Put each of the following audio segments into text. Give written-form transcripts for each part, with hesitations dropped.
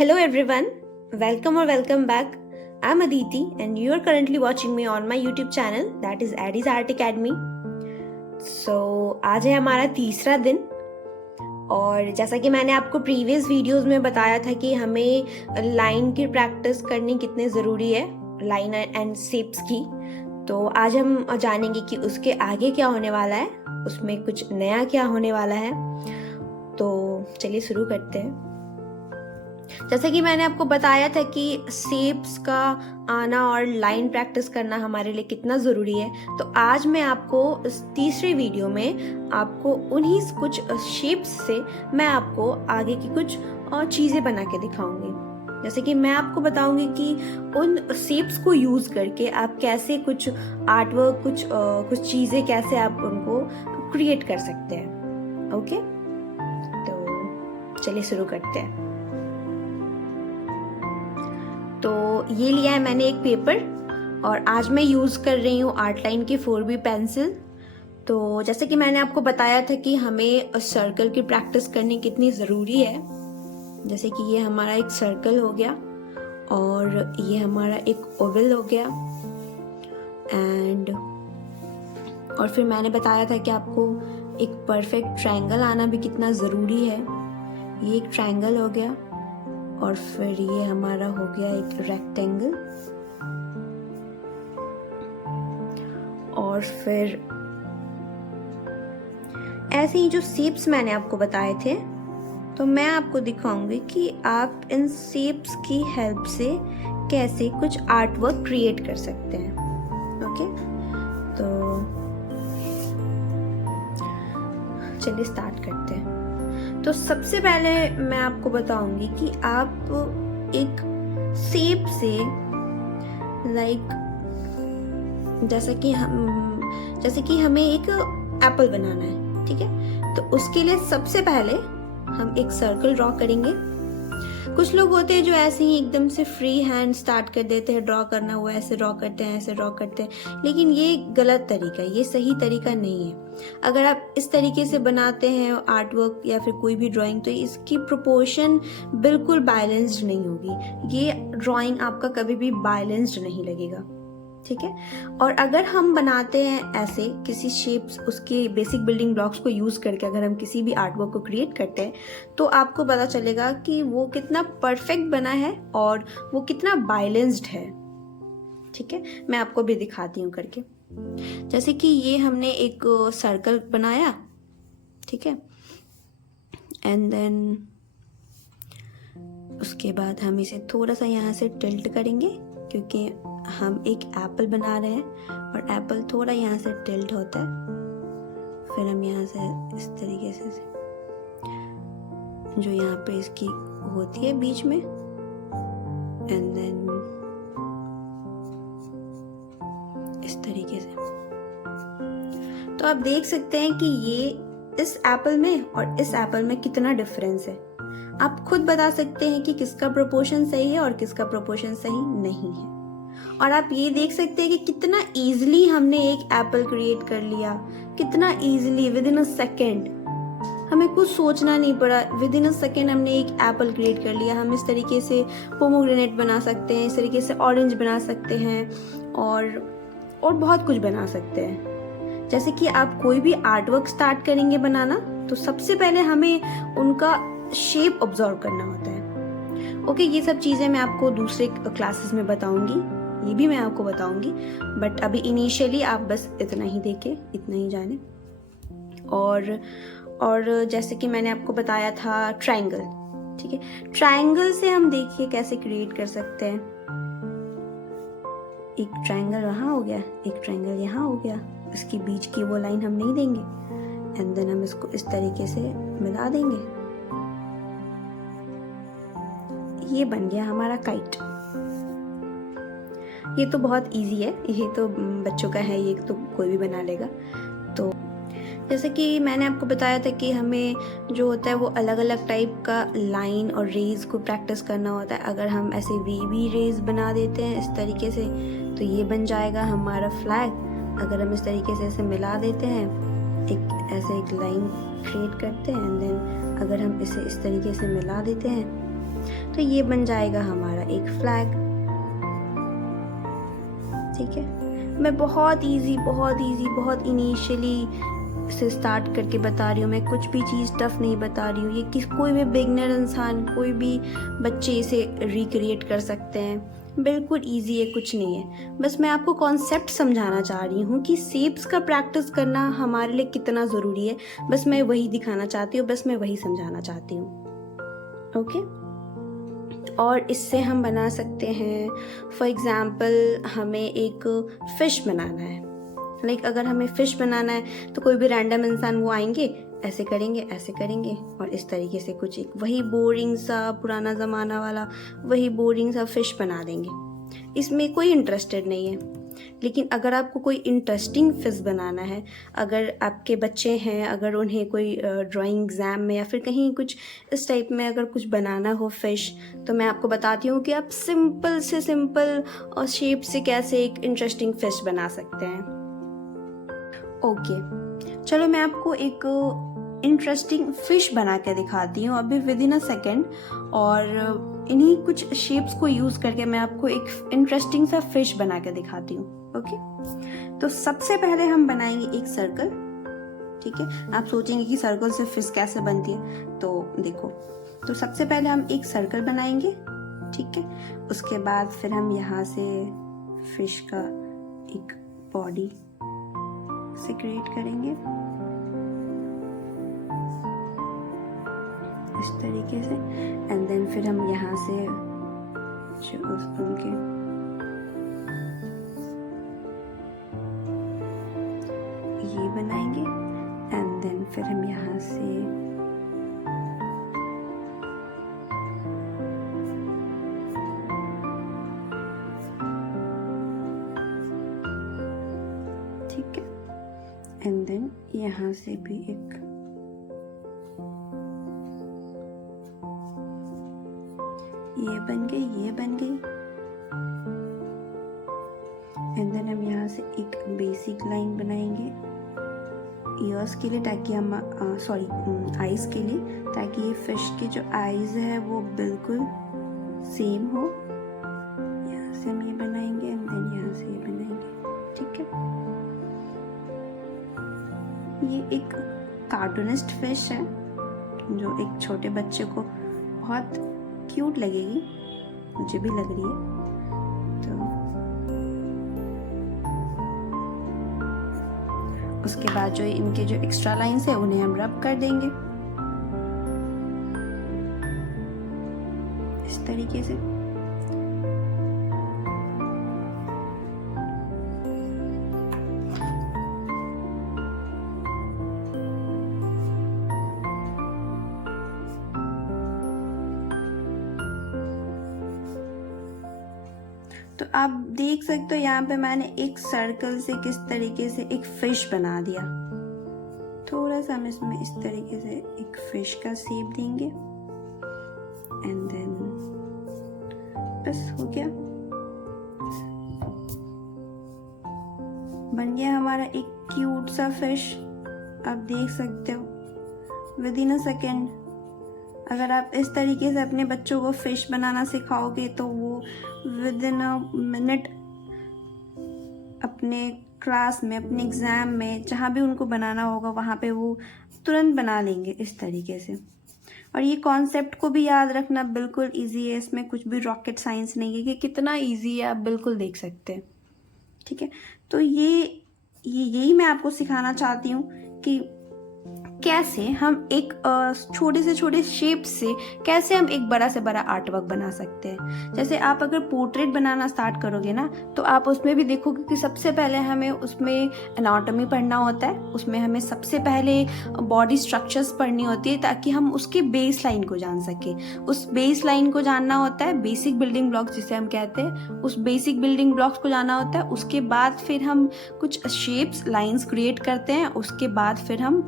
Hello everyone, welcome back. I'm Aditi and you are currently watching me on my YouTube channel that is Addy's Art Academy. So आज है हमारा तीसरा दिन और जैसा कि मैंने आपको प्रीवियस वीडियोस में बताया था कि हमें लाइन की प्रैक्टिस करनी कितनी ज़रूरी है, लाइन एंड शेप्स की। तो आज हम जानेंगे कि उसके आगे क्या होने वाला है, उसमें कुछ नया क्या होने वाला है। तो चलिए शुरू करते हैं। जैसा कि मैंने आपको बताया था कि शेप्स का आना और लाइन प्रैक्टिस करना हमारे लिए कितना ज़रूरी है, तो आज मैं आपको इस तीसरे वीडियो में आपको उन्हीं कुछ शेप्स से मैं आपको आगे की कुछ चीज़ें बना के दिखाऊंगी। जैसे कि मैं आपको बताऊंगी कि उन शेप्स को यूज़ करके आप कैसे कुछ आर्टवर्क, कुछ चीज़ें कैसे आप उनको क्रिएट कर सकते हैं। ओके, तो चलिए शुरू करते हैं। तो ये लिया है मैंने एक पेपर और आज मैं यूज़ कर रही हूँ आर्टलाइन की 4B पेंसिल। तो जैसे कि मैंने आपको बताया था कि हमें सर्कल की प्रैक्टिस करनी कितनी ज़रूरी है। जैसे कि ये हमारा एक सर्कल हो गया और ये हमारा एक ओवल हो गया और फिर मैंने बताया था कि आपको एक परफेक्ट ट्रायंगल आना भी कितना ज़रूरी है। ये एक ट्रायंगल हो गया और फिर ये हमारा हो गया एक रेक्टेंगल और फिर ऐसे ही जो शेप्स मैंने आपको बताए थे, तो मैं आपको दिखाऊंगी कि आप इन शेप्स की हेल्प से कैसे कुछ आर्टवर्क क्रिएट कर सकते हैं। ओके, तो चलिए स्टार्ट करते हैं। तो सबसे पहले मैं आपको बताऊंगी कि आप एक शेप से जैसे कि हमें एक एप्पल बनाना है, ठीक है। तो उसके लिए सबसे पहले हम एक सर्कल ड्रॉ करेंगे। कुछ लोग होते हैं जो ऐसे ही एकदम से फ्री हैंड स्टार्ट कर देते हैं, ड्रॉ करना हुआ ऐसे ड्रॉ करते हैं, ऐसे ड्रॉ करते हैं, लेकिन ये गलत तरीका है, ये सही तरीका नहीं है। अगर आप इस तरीके से बनाते हैं आर्टवर्क या फिर कोई भी ड्राइंग, तो इसकी प्रोपोर्शन बिल्कुल बैलेंस्ड नहीं होगी। ये ड्राइंग आपका कभी भी बैलेंस्ड नहीं लगेगा, ठीक है। और अगर हम बनाते हैं ऐसे किसी शेप्स, उसके बेसिक बिल्डिंग ब्लॉक्स को यूज करके अगर हम किसी भी आर्टवर्क को क्रिएट करते हैं, तो आपको पता चलेगा कि वो कितना परफेक्ट बना है और वो कितना बैलेंस्ड है, ठीक है। मैं आपको भी दिखाती हूँ करके। जैसे कि ये हमने एक सर्कल बनाया, ठीक है, एंड देन उसके बाद हम इसे थोड़ा सा यहाँ से टिल्ट करेंगे क्योंकि हम एक एप्पल बना रहे हैं और एप्पल थोड़ा यहाँ से टिल्ट होता है। फिर हम यहाँ से इस तरीके से जो यहाँ पे इसकी होती है बीच में, एंड देन इस तरीके से। तो आप देख सकते हैं कि ये इस एप्पल में और इस एप्पल में कितना डिफरेंस है। आप खुद बता सकते हैं कि किसका प्रोपोर्शन सही है और किसका प्रोपोर्शन सही नहीं है। और आप ये देख सकते हैं कि कितना इजीली हमने एक एप्पल क्रिएट कर लिया, कितना easily, with in a second. हमें कुछ सोचना नहीं पड़ा, विद इन अ सेकेंड हमने एक एप्पल क्रिएट कर लिया। हम इस तरीके से पोमोग्रेनेट बना सकते हैं, इस तरीके से ऑरेंज बना सकते हैं और बहुत कुछ बना सकते हैं। जैसे कि आप कोई भी आर्टवर्क स्टार्ट करेंगे बनाना, तो सबसे पहले हमें उनका शेप ऑब्जर्व करना होता है। ओके, ये सब चीज़ें मैं आपको दूसरे क्लासेस में बताऊंगी, ये भी मैं आपको बताऊंगी, बट अभी इनिशियली आप बस इतना ही देखें, इतना ही जाने। और जैसे कि मैंने आपको बताया था ट्रायंगल, ठीक है। ट्रायंगल से हम देखिए कैसे क्रिएट कर सकते हैं। एक ट्रायंगल वहाँ हो गया, एक ट्रायंगल यहाँ हो गया, इसके बीच की वो लाइन हम नहीं देंगे, एंड देन हम इसको इस तरीके से मिला देंगे। ये बन गया हमारा काइट। ये तो बहुत इजी है, ये तो बच्चों का है, ये तो कोई भी बना लेगा। तो जैसे कि मैंने आपको बताया था कि हमें जो होता है वो अलग अलग टाइप का लाइन और रेज को प्रैक्टिस करना होता है। अगर हम ऐसे वेवी रेज बना देते हैं इस तरीके से, तो ये बन जाएगा हमारा फ्लैग। अगर हम इस तरीके से इसे मिला देते हैं, एक लाइन क्रिएट करते हैं, एंड देन अगर हम इसे इस तरीके से मिला देते हैं, तो ये बन जाएगा हमारा एक फ्लैग। ठीक है, मैं बहुत इजी बहुत इनिशियली से स्टार्ट करके बता रही हूँ, मैं कुछ भी चीज़ टफ नहीं बता रही हूँ। ये कोई भी बिगनर इंसान, कोई भी बच्चे इसे रिक्रिएट कर सकते हैं, बिल्कुल इजी है, कुछ नहीं है। बस मैं आपको कॉन्सेप्ट समझाना चाह रही हूँ कि शेप्स का प्रैक्टिस करना हमारे लिए कितना ज़रूरी है। बस मैं वही दिखाना चाहती हूँ, बस मैं वही समझाना चाहती हूँ। ओके, और इससे हम बना सकते हैं, फॉर एग्ज़ाम्पल हमें एक फ़िश बनाना है। लाइक अगर हमें फ़िश बनाना है तो कोई भी रैंडम इंसान वो आएंगे, ऐसे करेंगे और इस तरीके से कुछ एक वही बोरिंग सा पुराना ज़माना वाला वही बोरिंग सा फ़िश बना देंगे। इसमें कोई इंटरेस्टेड नहीं है। लेकिन अगर आपको कोई इंटरेस्टिंग फ़िश बनाना है, अगर आपके बच्चे हैं, अगर उन्हें कोई ड्राइंग एग्ज़ाम में या फिर कहीं कुछ इस टाइप में अगर कुछ बनाना हो फ़िश, तो मैं आपको बताती हूँ कि आप सिंपल से सिंपल और शेप से कैसे एक इंटरेस्टिंग फ़िश बना सकते हैं। ओके, चलो मैं आपको एक इंटरेस्टिंग फ़िश बना के दिखाती हूँ अभी विद इन अ सेकेंड, और इन्हीं कुछ शेप्स को यूज़ करके मैं आपको एक इंटरेस्टिंग सा फ़िश बना के दिखाती हूँ। ओके, तो सबसे पहले हम बनाएंगे एक सर्कल। ठीक है, आप सोचेंगे कि सर्कल से फ़िश कैसे बनती है, तो देखो, तो सबसे पहले हम एक सर्कल बनाएंगे। ठीक है, उसके बाद फिर हम यहाँ से फ़िश का एक बॉडी से क्रिएट करेंगे इस तरीके से, एंड देन फिर हम यहाँ से उनके ये बनाएंगे, एंड देन फिर हम यहाँ से ठीक है, एंड देन यहाँ से भी एक ये बन गई, एंड देन हम यहाँ से एक बेसिक लाइन बनाएंगे ईयर्स के लिए, ताकि हम आईज के लिए, ताकि ये फिश के जो आईज है वो बिल्कुल सेम हो। यहाँ से हम ये बनाएंगे, एंड देन यहाँ से ये बनाएंगे। ठीक है, ये एक कार्टूनिस्ट फिश है जो एक छोटे बच्चे को बहुत क्यूट लगेगी, मुझे भी लग रही है। तो उसके बाद जो इनके जो एक्स्ट्रा लाइंस है उन्हें हम रब कर देंगे इस तरीके से। तो आप देख सकते हो यहाँ पे मैंने एक सर्कल से किस तरीके से एक फिश बना दिया। थोड़ा सा हम इसमें इस तरीके से एक फिश का शेप देंगे, एंड देन बस हो गया, बन गया हमारा एक क्यूट सा फिश। आप देख सकते हो विद इन अ सेकेंड। अगर आप इस तरीके से अपने बच्चों को फिश बनाना सिखाओगे तो वो विद इन अ मिनट अपने क्लास में, अपने एग्ज़ाम में, जहाँ भी उनको बनाना होगा वहाँ पे वो तुरंत बना लेंगे इस तरीके से। और ये कॉन्सेप्ट को भी याद रखना बिल्कुल इजी है, इसमें कुछ भी रॉकेट साइंस नहीं है कि कितना इजी है, आप बिल्कुल देख सकते हैं। ठीक है, तो यही मैं आपको सिखाना चाहती हूँ कि कैसे हम एक छोटे से छोटे शेप से कैसे हम एक बड़ा से बड़ा आर्ट वर्क बना सकते हैं। जैसे आप अगर पोर्ट्रेट बनाना स्टार्ट करोगे ना, तो आप उसमें भी देखोगे कि सबसे पहले हमें उसमें एनाटॉमी पढ़ना होता है, उसमें हमें सबसे पहले बॉडी स्ट्रक्चर्स पढ़नी होती है ताकि हम उसके बेस लाइन को जान सकें। उस बेस लाइन को जानना होता है, बेसिक बिल्डिंग ब्लॉक्स जिसे हम कहते हैं, उस बेसिक बिल्डिंग ब्लॉक्स को जानना होता है। उसके बाद फिर हम कुछ शेप्स लाइंस क्रिएट करते हैं, उसके बाद फिर हम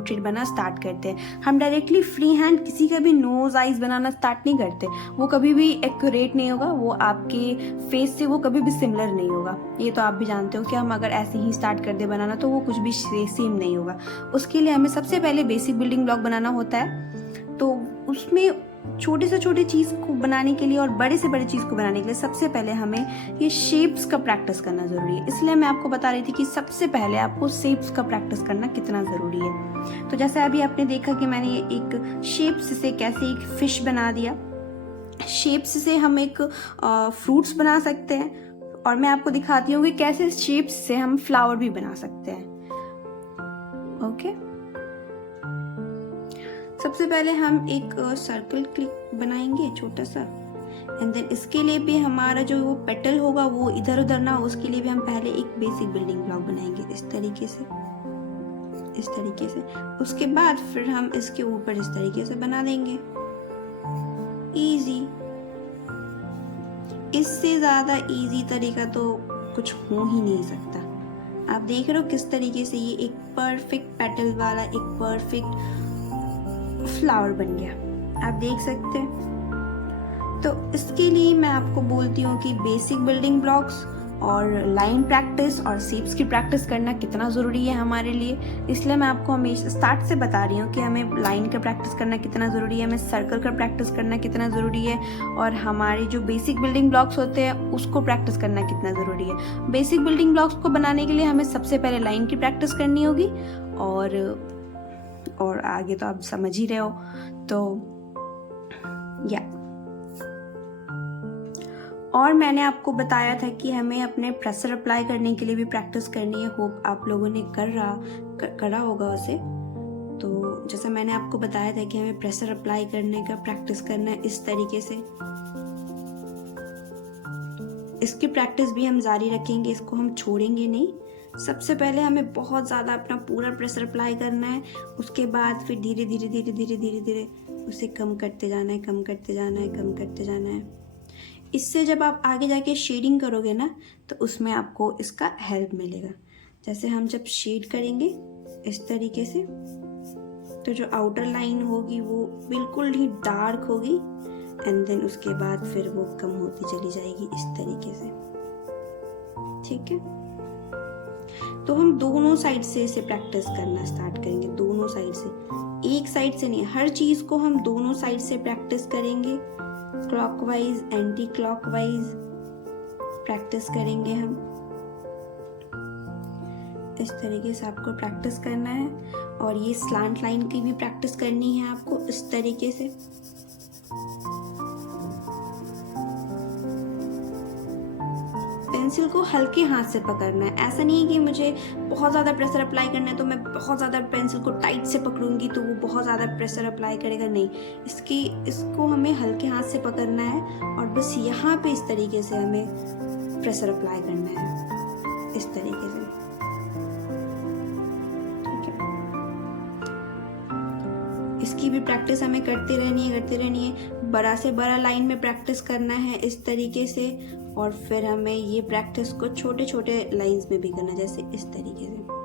पोर्ट्रेट बनाना स्टार्ट करते हैं। हम डायरेक्टली फ्री हैंड किसी का भी नोज आइज बनाना स्टार्ट नहीं करते, वो कभी भी एक्यूरेट नहीं होगा, वो आपके फेस से वो कभी भी सिमिलर नहीं होगा। ये तो आप भी जानते हो कि हम अगर ऐसे ही स्टार्ट कर दे बनाना तो वो कुछ भी सेम नहीं होगा। उसके लिए हमें सबसे पहले बेसिक बिल्डिंग ब्लॉक बनाना होता है। तो उसमें छोटे से छोटे चीज़ को बनाने के लिए और बड़े से बड़े चीज़ को बनाने के लिए सबसे पहले हमें ये शेप्स का प्रैक्टिस करना ज़रूरी है। इसलिए मैं आपको बता रही थी कि सबसे पहले आपको शेप्स का प्रैक्टिस करना कितना ज़रूरी है। तो जैसे अभी आपने देखा कि मैंने एक शेप्स से कैसे एक फिश बना दिया, शेप्स से हम एक फ्रूट्स बना सकते हैं, और मैं आपको दिखाती हूँ कि कैसे शेप्स से हम फ्लावर भी बना सकते हैं। ओके, सबसे पहले हम एक सर्कल क्लिक बनाएंगे छोटा सा, एंड देन इसके लिए भी हमारा जो वो पेटल होगा वो इधर उधर ना हो, उसके लिए भी हम पहले एक बेसिक बिल्डिंग ब्लॉक बनाएंगे इस तरीके से, इस तरीके से। उसके बाद फिर हम इसके ऊपर इस तरीके से बना देंगे। इजी, इससे ज्यादा इजी तरीका तो कुछ हो ही नहीं सकता। आप देख रहे हो किस तरीके से ये एक परफेक्ट पेटल वाला एक परफेक्ट फ्लावर बन गया, आप देख सकते हैं। तो इसके लिए मैं आपको बोलती हूँ कि बेसिक बिल्डिंग ब्लॉक्स और लाइन प्रैक्टिस और शेप्स की प्रैक्टिस करना कितना ज़रूरी है हमारे लिए। इसलिए मैं आपको हमेशा स्टार्ट से बता रही हूँ कि हमें लाइन का प्रैक्टिस करना कितना ज़रूरी है, हमें सर्कल का प्रैक्टिस करना कितना ज़रूरी है, और हमारे जो बेसिक बिल्डिंग ब्लॉक्स होते हैं उसको प्रैक्टिस करना कितना ज़रूरी है। बेसिक बिल्डिंग ब्लॉक्स को बनाने के लिए हमें सबसे पहले लाइन की प्रैक्टिस करनी होगी, और आगे तो आप समझ ही रहे हो। तो या और मैंने आपको बताया था कि हमें अपने प्रेशर अप्लाई करने के लिए भी प्रैक्टिस करनी है। होप आप लोगों ने करा होगा उसे। तो जैसा मैंने आपको बताया था कि हमें प्रेशर अप्लाई करने का प्रैक्टिस करना है इस तरीके से। इसकी प्रैक्टिस भी हम जारी रखेंगे, इसको हम छोड़ेंगे नहीं। सबसे पहले हमें बहुत ज़्यादा अपना पूरा प्रेशर अप्लाई करना है, उसके बाद फिर धीरे धीरे धीरे धीरे धीरे धीरे उसे कम करते जाना है, कम करते जाना है, कम करते जाना है। इससे जब आप आगे जाके शेडिंग करोगे ना तो उसमें आपको इसका हेल्प मिलेगा। जैसे हम जब शेड करेंगे इस तरीके से तो जो आउटर लाइन होगी वो बिल्कुल ही डार्क होगी, एंड देन उसके बाद फिर वो कम होती चली जाएगी इस तरीके से। ठीक है, तो हम दोनों साइड से इसे प्रैक्टिस करना स्टार्ट करेंगे, दोनों साइड से, एक साइड से नहीं। हर चीज को हम दोनों साइड से प्रैक्टिस करेंगे, क्लॉकवाइज एंटी क्लॉकवाइज प्रैक्टिस करेंगे हम। इस तरीके से आपको प्रैक्टिस करना है, और ये स्लांट लाइन की भी प्रैक्टिस करनी है आपको इस तरीके से। पेंसिल को हल्के हाथ से पकड़ना है। ऐसा नहीं है कि मुझे बहुत ज़्यादा प्रेशर अप्लाई करना है तो मैं बहुत ज़्यादा पेंसिल को टाइट से पकड़ूंगी तो वो बहुत ज़्यादा प्रेशर अप्लाई करेगा, नहीं। इसको हमें हल्के हाथ से पकड़ना है, और बस यहाँ पे इस तरीके से हमें प्रेशर अप्लाई करना है इस तरीके से। ठीक है, इसकी भी प्रैक्टिस हमें करते रहनी है। बड़ा से बड़ा लाइन में प्रैक्टिस करना है इस तरीके से, और फिर हमें ये प्रैक्टिस को छोटे छोटे लाइंस में भी करना है, जैसे इस तरीके से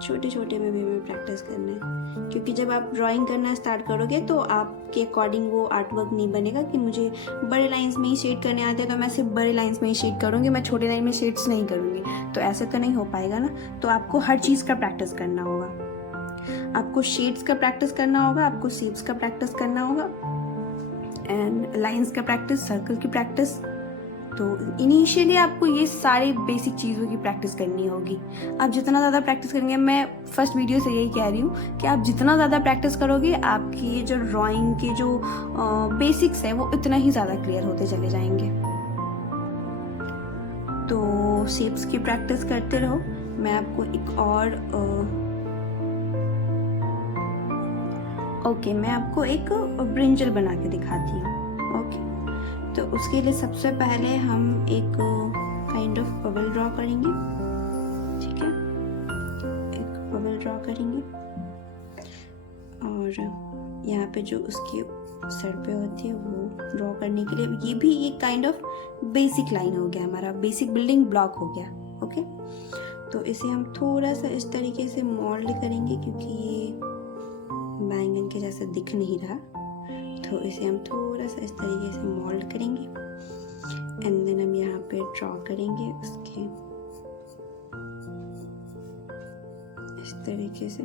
छोटे छोटे में भी हमें प्रैक्टिस करना है। क्योंकि जब आप ड्राइंग करना स्टार्ट करोगे तो आपके अकॉर्डिंग वो आर्ट वर्क नहीं बनेगा कि मुझे बड़े लाइंस में ही शेड करने आते हैं तो मैं सिर्फ बड़े लाइंस में ही शेड करूँगी, मैं छोटे लाइन में शेड्स नहीं करूँगी, तो ऐसे तो नहीं हो पाएगा ना। तो आपको हर चीज़ का प्रैक्टिस करना होगा, आपको शेड्स का प्रैक्टिस करना होगा, आपको शेप्स का प्रैक्टिस करना होगा, एंड लाइंस का प्रैक्टिस, सर्कल की प्रैक्टिस। तो इनिशियली आपको ये सारे बेसिक चीज़ों की प्रैक्टिस करनी होगी। आप जितना ज़्यादा प्रैक्टिस करेंगे, मैं फर्स्ट वीडियो से यही कह रही हूँ कि आप जितना ज़्यादा प्रैक्टिस करोगे आपकी ये जो ड्राइंग के जो बेसिक्स है वो इतना ही ज़्यादा क्लियर होते चले जाएंगे। तो शेप्स की प्रैक्टिस करते रहो। मैं आपको एक और मैं आपको एक ब्रिंजल बना के दिखाती हूँ। ओके, तो उसके लिए सबसे पहले हम एक काइंड ऑफ बबल ड्रॉ करेंगे। ठीक है, एक बबल ड्रॉ करेंगे, और यहाँ पे जो उसकी सर पे होती है वो ड्रॉ करने के लिए, ये भी एक काइंड ऑफ बेसिक लाइन हो गया, हमारा बेसिक बिल्डिंग ब्लॉक हो गया। ओके, तो इसे हम थोड़ा सा इस तरीके से मोल्ड करेंगे, क्योंकि ये बैंगन के जैसा दिख नहीं रहा, तो इसे हम थोड़ा सा इस तरीके से मोल्ड करेंगे, एंड देन हम यहाँ पे ड्रॉ करेंगे उसके इस तरीके से।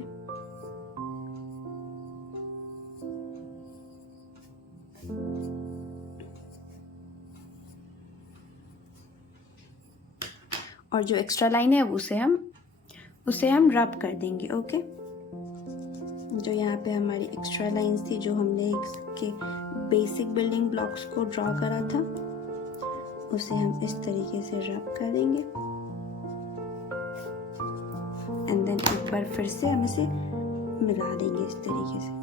और जो एक्स्ट्रा लाइन है उसे हम रब कर देंगे। ओके, जो यहाँ पे हमारी एक्स्ट्रा लाइंस थी, जो हमने इसके बेसिक बिल्डिंग ब्लॉक्स को ड्रॉ करा था, उसे हम इस तरीके से रब कर देंगे एंड देन एक बार फिर से हम इसे मिला देंगे इस तरीके से।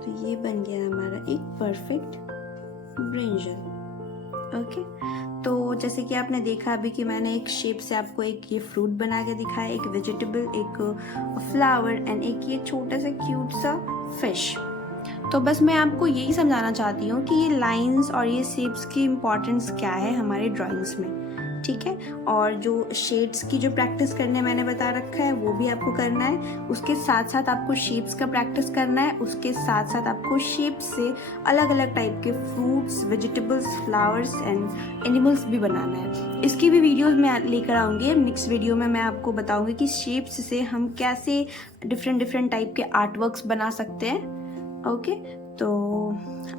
तो ये बन गया हमारा एक परफेक्ट ब्रिंजल। ओके, तो जैसे कि आपने देखा अभी कि मैंने एक शेप से आपको एक ये फ्रूट बना के दिखाया, एक वेजिटेबल, एक फ्लावर एंड एक ये छोटा सा क्यूट सा फिश। तो बस मैं आपको यही समझाना चाहती हूँ कि ये लाइंस और ये शेप्स की इम्पोर्टेंस क्या है हमारे ड्राइंग्स में, ठीक है। और जो शेड्स की जो प्रैक्टिस करने मैंने बता रखा है वो भी आपको करना है, उसके साथ साथ आपको शेप्स का प्रैक्टिस करना है, उसके साथ साथ आपको शेप्स से अलग अलग टाइप के fruits, vegetables, flowers and animals भी बनाना है। इसकी भी वीडियोस मैं लेकर आऊँगी। नेक्स्ट वीडियो में मैं आपको बताऊँगी कि शेप्स से हम कैसे डिफरेंट टाइप के आर्टवर्क्स बना सकते हैं। ओके, तो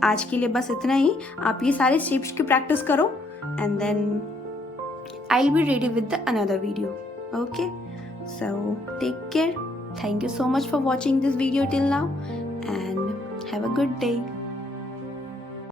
आज के लिए बस इतना ही। आप ये सारे शेप्स की प्रैक्टिस करो and then I'll be ready with another video. Okay, so take care. Thank you so much for watching this video till now and have a good day.